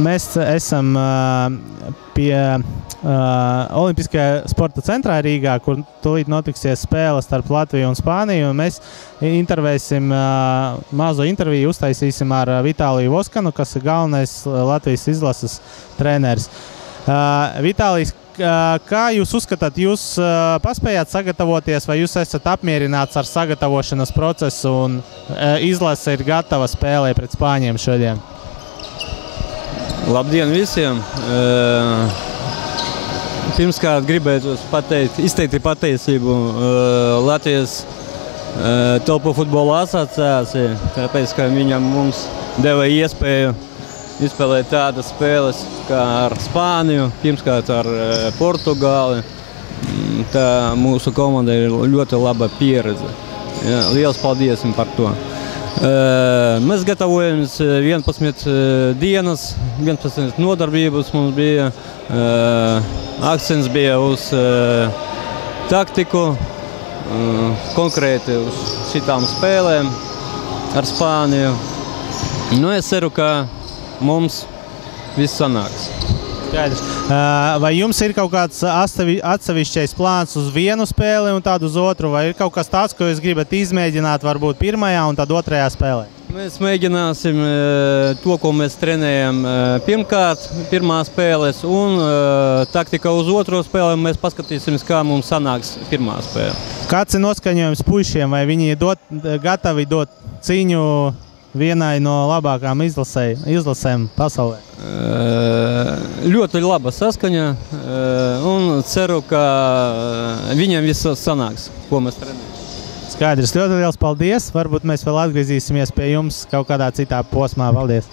Mēs esam pie Olimpiskajā sporta centrā Rīgā, kur tūlīt notiksies spēles starp Latviju un Spāniju. Mēs intervēsim, mazo interviju uztaisīsim ar Vitāliju Voskanu, kas ir galvenais Latvijas izlases treneris. Vitālijs, kā jūs uzskatāt, jūs paspējāt sagatavoties, vai jūs esat apmierināts ar sagatavošanas procesu un izlase ir gatava spēlē pret Spāņiem šodien? Labdien visiem! Pirmkārt gribētu izteikt pateicību Latvijas Telpu futbola asociācija, tāpēc, ka viņam mums deva iespēju izspēlēt tādas spēles kā ar Spāniju, pirmkārt ar Portugāli. Tā mūsu komanda ir ļoti laba pieredze. Ja, liels paldies par to! Mēs gatavojamies 11 dienas, 11 nodarbības mums bija. Akcents bija uz taktiku, konkrēti uz šitām spēlēm ar Spāniju. Es ceru, ka mums viss sanāks. Vai jums ir kaut kāds atsevišķais plāns uz vienu spēli un tādu uz otru, vai ir kaut kas tāds, ko jūs gribat izmēģināt varbūt pirmajā un tad otrajā spēlē? Mēs mēģināsim to, ko mēs trenējam pirmkārt, pirmā spēles, un taktika uz otro spēli mēs paskatīsimies, kā mums sanāks pirmā spēle. Kāds ir noskaņojums puišiem, vai viņi gatavi dot cīņu vienai no labākām izlasēm pasaulē? Ļoti laba saskaņa, un ceru, ka viņiem viss sanāks, ko mēs trenējam. Skaidrs, ļoti liels paldies. Varbūt mēs vēl atgriezīsimies pie jums kaut kādā citā posmā. Paldies!